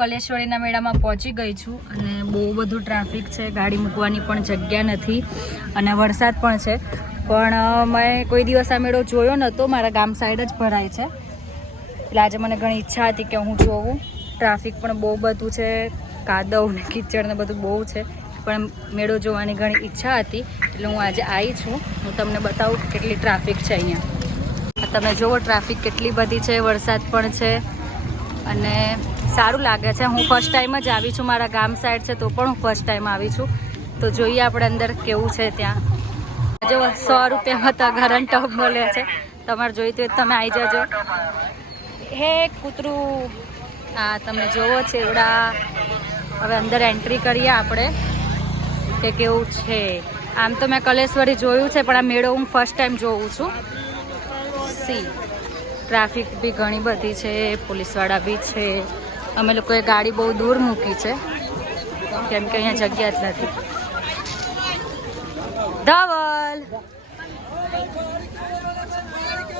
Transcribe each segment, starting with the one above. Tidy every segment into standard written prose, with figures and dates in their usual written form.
કલેશ્વરીના મેળામાં પહોંચી ગઈ છું અને બહુ બધું ટ્રાફિક છે, ગાડી મૂકવાની પણ જગ્યા નથી અને વરસાદ પણ છે. પણ મેં કોઈ દિવસ આ મેળો જોયો નહોતો, મારા ગામ સાઈડ જ ભરાય છે એટલે આજે મને ઘણી ઈચ્છા હતી કે હું જોઉં. ટ્રાફિક પણ બહુ બધું છે, કાદવ ને કીચડ ને બધું બહુ છે, પણ મેળો જોવાની ઘણી ઈચ્છા હતી એટલે હું આજે આવી છું. હું તમને બતાવું કેટલી ટ્રાફિક છે અહીંયા. તમે જુઓ ટ્રાફિક કેટલી બધી છે, વરસાદ પણ છે અને સારું લાગે છે. હું ફર્સ્ટ ટાઈમ જ આવી છું, મારા ગામ સાઈડ છે તો પણ હું ફર્સ્ટ ટાઈમ આવી છું. તો જોઈએ આપણે અંદર કેવું છે. ત્યાં જો 100 રૂપિયામાં તો ઘરન ટોપ મળે છે, તમારે જોઈતું હોય તમે આવી જજો. હે કૂતરું, હા તમે જોવો ચેવડા. હવે અંદર એન્ટ્રી કરીએ આપણે કે કેવું છે. આમ તો મેં કલેશ્વરી જોયું છે પણ આ મેળો હું ફર્સ્ટ ટાઈમ જોઉં છું. સી ટ્રાફિક બી ઘણી બધી છે, પોલીસવાળા બી છે. અમે લોકોએ ગાડી બહુ દૂર મૂકી છે કેમ કે અહીંયા જગ્યા જ નથી. ધવલ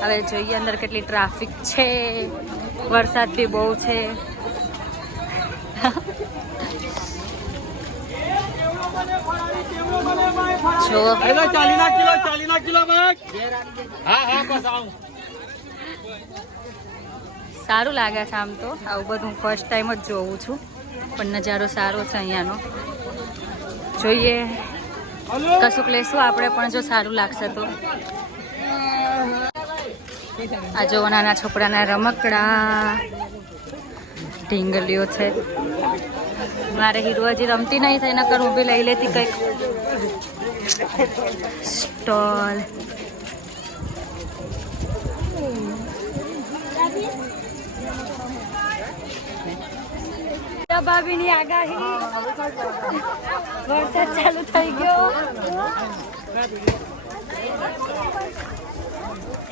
હવે જોઈએ અંદર કેટલી ટ્રાફિક છે. વરસાદ બી બહુ છે. જો 40 કિલો સારું લાગે છે. આમ તો આવું બધું હું ફર્સ્ટ ટાઈમ જ જોઉં છું પણ નજારો સારો છે અહીંયાનો. જોઈએ કશુંક લઈશું આપણે પણ જો સારું લાગશે તો. આ જો નાના છોકરાના રમકડા, ઢીંગલીઓ છે. મારે હીરો હજી રમતી નહીં થઈ, નકર હું બી લઈ લેતી કંઈક. સ્ટોલ ભાભીની આગાહી, વરસાદ ચાલુ થઈ ગયો.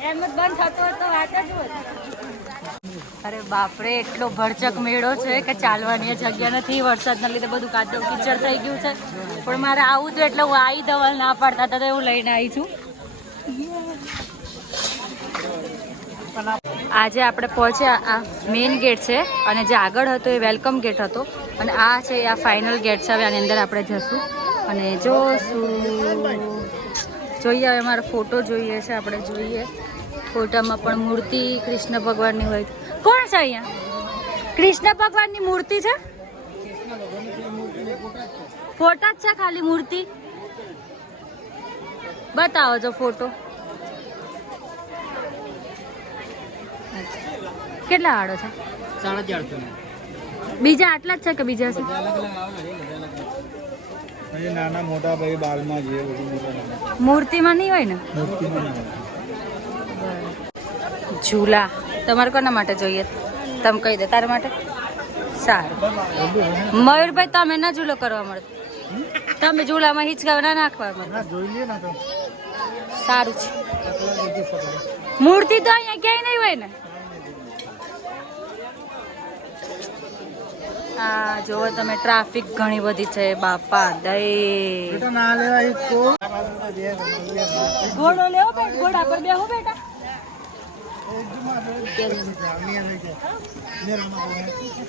એમ જ બંધ થતો હતો વાત જ હોત. અરે બાપરે, એટલો ભરચક મેળો છે કે ચાલવાની જગ્યા નથી. વરસાદના લીધે બધું કાદવ કીચડ થઈ ગયું છે પણ મારે આવું હતું એટલે હું આવી. ધવલ ના પાડતા હતા તો હું લઈને આવી છું. આજે આપણે પહોંચ્યા, આ મેઇન ગેટ છે અને જે આગળ હતો એ વેલકમ ગેટ હતો અને આ છે આ ફાઇનલ ગેટ છે. હવે આની અંદર આપણે જશું અને જોશું. જોઈએ હવે મારો ફોટો જોઈએ છે, આપણે જોઈએ. ફોટામાં પણ મૂર્તિ કૃષ્ણ ભગવાનની હોય. કોણ છે અહીંયા? કૃષ્ણ ભગવાનની મૂર્તિ છે? ફોટા જ છે ખાલી, મૂર્તિ બતાવો જો ફોટો. કેટલા આડો છે? 450. બીજા આટલા જ છે કે બીજા છે? નાના મોટા ભાઈ બાલમાં જે મૂર્તિમાં નહીં હોય ને? ઝૂલા તમારે કોના માટે જોઈએ? તમે કહી દો તારા માટે. સારું મયુરભાઈ, તમે ના ઝૂલો કરવા મળે, તમે ઝૂલામાં હિંચકા ના નાખવા મળે. સારું છે. મૂર્તિ તો અહીંયા ક્યાંય નહીં હોય ને. હા જોવો તમે, ટ્રાફિક ઘણી બધી છે બાપા દઈ. ઘોડો લેવો બેટા, ઘોડા પર બેહો બેટા.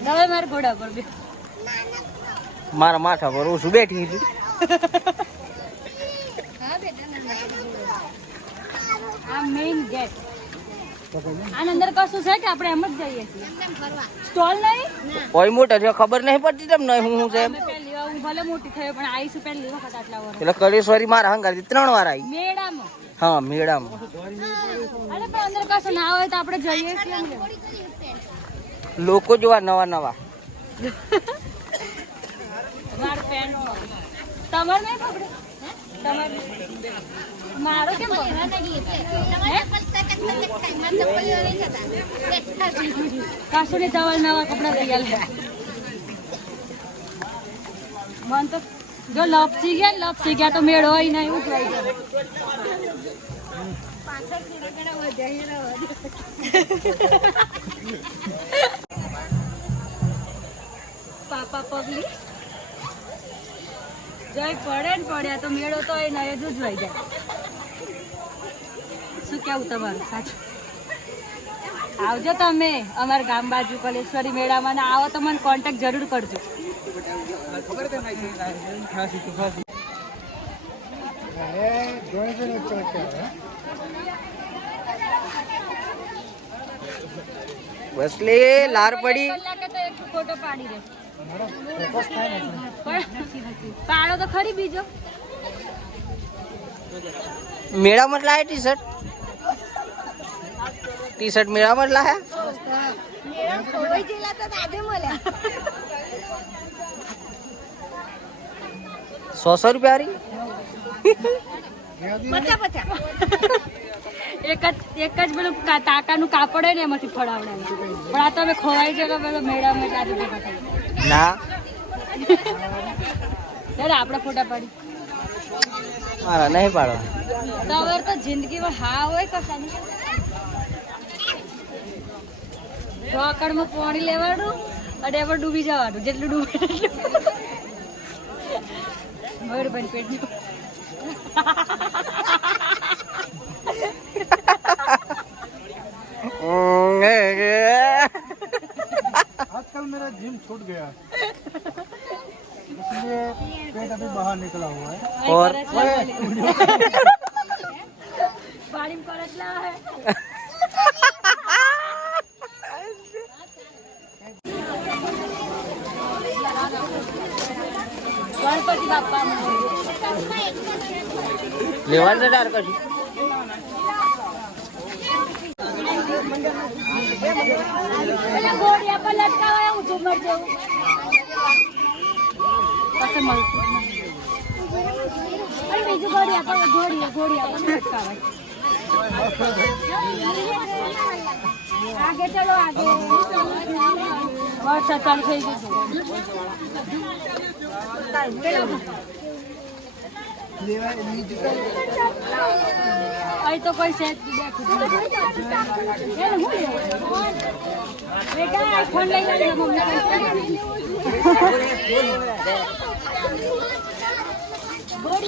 હવે મારે ઘોડા પર બે. મારા માથા પર ઓછું બેઠી હતી. આ મેઇન ગેટ. આના અંદર કશું છે કે આપણે એમ જ જઈએ છીએ? સ્ટોલ નહીં કોઈ મોટા છે ખબર નહીં પડતી તમને હું છે. હું ભલે મોટી થયો પણ આવીશું પહેલી વખત આટલા વર્ષ. એટલે કલેશ્વરી મારા હંગાથી 3 વાર આવી. મેળામાં? હા મેળામાં. અરે પણ અંદર કશું ના હોય તો આપણે જઈએ છીએ. લોકો જોવા નવા નવા. મારો પેન્ટ તમારે નહીં પકડે? તમારે મારો કેમ પકડે? કાશું ને ધવલ નવા કપડા લઈ આલે. મન તો જો લપસી ગયા તો મેળ હોય નહીં ઉતરાઈ જાય. પાપા પગલી જય પડે ને પડ્યા તો મેળો તો એ નહીં જ ઉજવાઈ જાય. શું કેવું તમારું? સાચું આવજો તમે અમારા ગામ બાજુ કલેશ્વરી મેળામાં ને આવો તો મને કોન્ટેક્ટ જરૂર કરજો. બસ લે લાર પડી. કલાકે તો એક ફોટો પાડી દે. પાડો તો ખરી બીજો. મેળામાં જ લાયા ટી શર્ટ મેળામાં જ લાયા. 100 રૂપિયા વાળી એક જ પેલું તાકાનું કાપડ હોય ને એમાંથી ફળાવડાવે. પણ આ તો અમે ખોવાઈ છે પેલો મેળામાં જ આજે ભેગા થઈ. ના ત્યારે આપણે ફોટા પાડી મારા નહીં પાડવા. તો હવે તો જિંદગીમાં હા હોય કશાની. રોકડમાં પાણી લેવાનું અને એમાં ડૂબી જવાનું. જેટલું ડૂબે એટલું. મયુરભાઈ પેટનું आजकल मेरा जिम छूट गया इसलिए पेट अभी बाहर निकला हुआ है. और પાણી કરટલા હે. ગણપતિ બાપા લેવાનું ડાર કશું. પેલા ગોળિયા પર લટકાવાય હું ઝુમર જેવું. પછી મળતું પણ બીજું ગોળિયા પર ગોળિયા પર લટકાવાય. આગે ચલો આગે. વરસાદ ચાલુ થઈ ગયો અહીં તો કોઈ સેટ બેટા ફોન લઈ લેજો ગોળી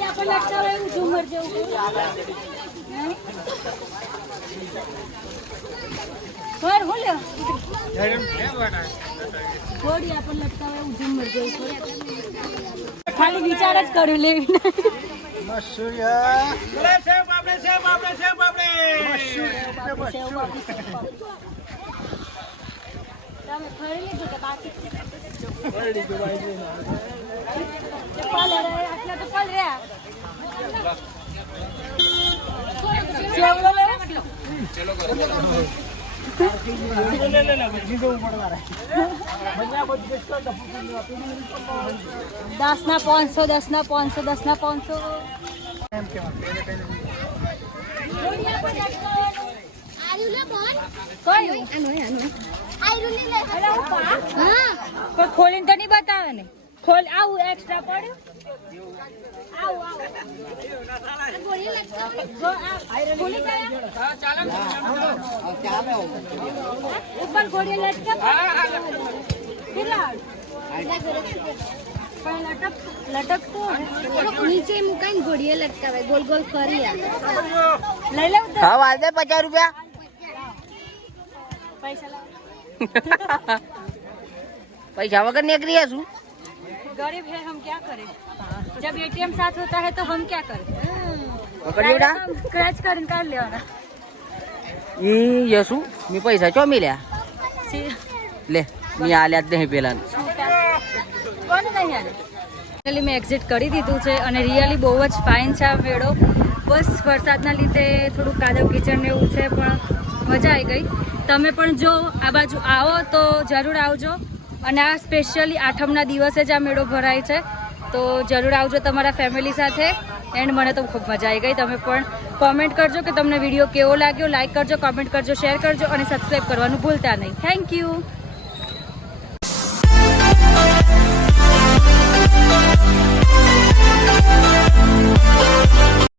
આપણે લટકાવે એવું ઝુમર જેવું. ઘર હોલ્યો ગોળી આપણે લટકાવે એવું ઝુમર જેવું. ખાલી વિચાર જ કર્યું લેવી તમે ખરી લીધું કે બાકી આટલા તો પલ રહ્યા. ચેવડો લેવો કેટલો? 10 ના 500 10 ના 500 10 ના 500. ખોલીને તો નહીં બતાવે ને. ખોલ આવું એક્સ્ટ્રા પડ્યું. ઉપર ઘોડી લટકતો નીચે મુકાઈને ઘોડીએ લટકાવે ગોલ ગોલ કરી લઈ લેવું. હા વાજે 50 રૂપિયા પૈસા લાવ. પૈસા વગર નીકળી છું. गरीब है हम क्या करें. जब एटीएम साथ होता है तो हम क्या करें. स्क्रैच कर निकाल लेवाना. ઈ યસુ મી પૈસા ચો મિલ્યા લે મી આલ્યા જ નહીં પેલા. કોણ નહીં આલે. ફાઇનલી મેં એક્ઝિટ કરી દીધું છે અને રિયલી બહુ જ ફાઇન છે આ મેળો. બસ વરસાદના લીધે થોડું કાદવ કિચડ ને એવું છે પણ મજા આવી ગઈ. તમે પણ જો આ બાજુ આવો તો જરૂર આવજો. અને આ સ્પેશિયલી આઠમના દિવસે જ આ મેળો ભરાય છે તો જરૂર આવજો તમારા ફેમિલી સાથે. એન્ડ મને તો ખૂબ મજા આવી ગઈ. તમે પણ કોમેન્ટ કરજો કે તમને વિડીયો કેવો લાગ્યો. લાઇક કરજો, કોમેન્ટ કરજો, શેર કરજો અને સબસ્ક્રાઈબ કરવાનું ભૂલતા નહીં. Thank you.